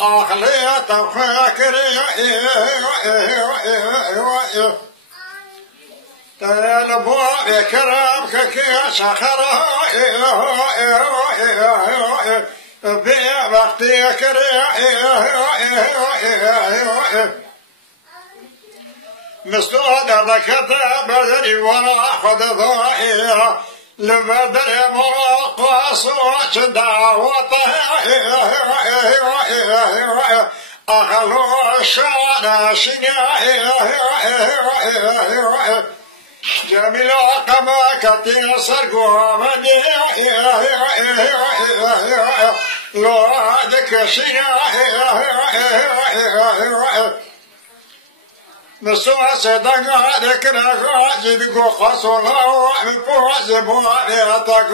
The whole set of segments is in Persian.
أخليت فاكري تلبو بكرامك كي سخرا بوقتي كري مستعد ذكرت بدري ولا خذ ضائع لبدر مراقص دعوته أخلو الشارع جميل كما كتير سرقوا مني لو عادك نسوا سدنا ذكرنا جدك خاصنا وفوز بواليتك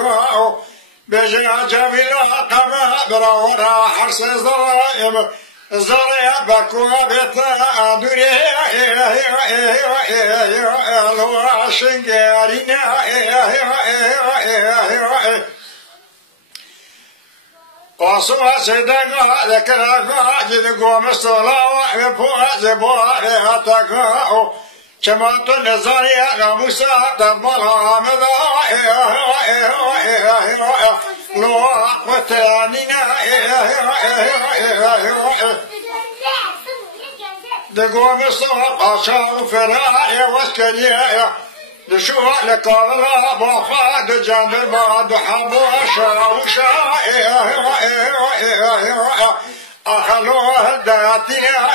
بجا جميل كما برا حرس الزرايم زريا بكوا بتا دوري لو شنجارينا قصوا سدنا ذكرنا جدك مستلا وفوز بواليتك شمعت النزاريا غموسى دمالها مضى لو أقوتانينا دقوا مصطفى قاشا فرايا واسكريا لشوع لقابلا بوفاد جنب المعد حبوشا وشا أخلوه الداتيا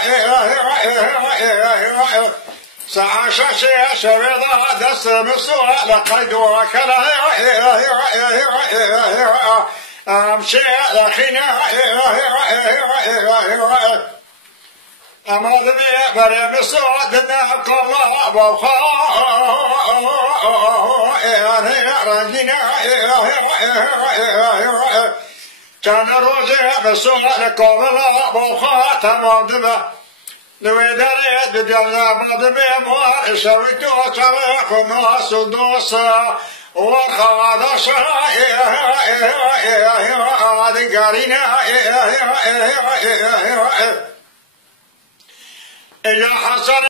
سعاشا شبيضا دس مسوى لقيد وكلا أمشي لخينا أمضي بري مسوى دنا قلا بوخا رجينا كان روزي مسوى لقابلا بوخا تمام لويداري بديالنا بعد بيموار شويتو تريخ ناس ودوسا وخادشا دقارينا يا حسن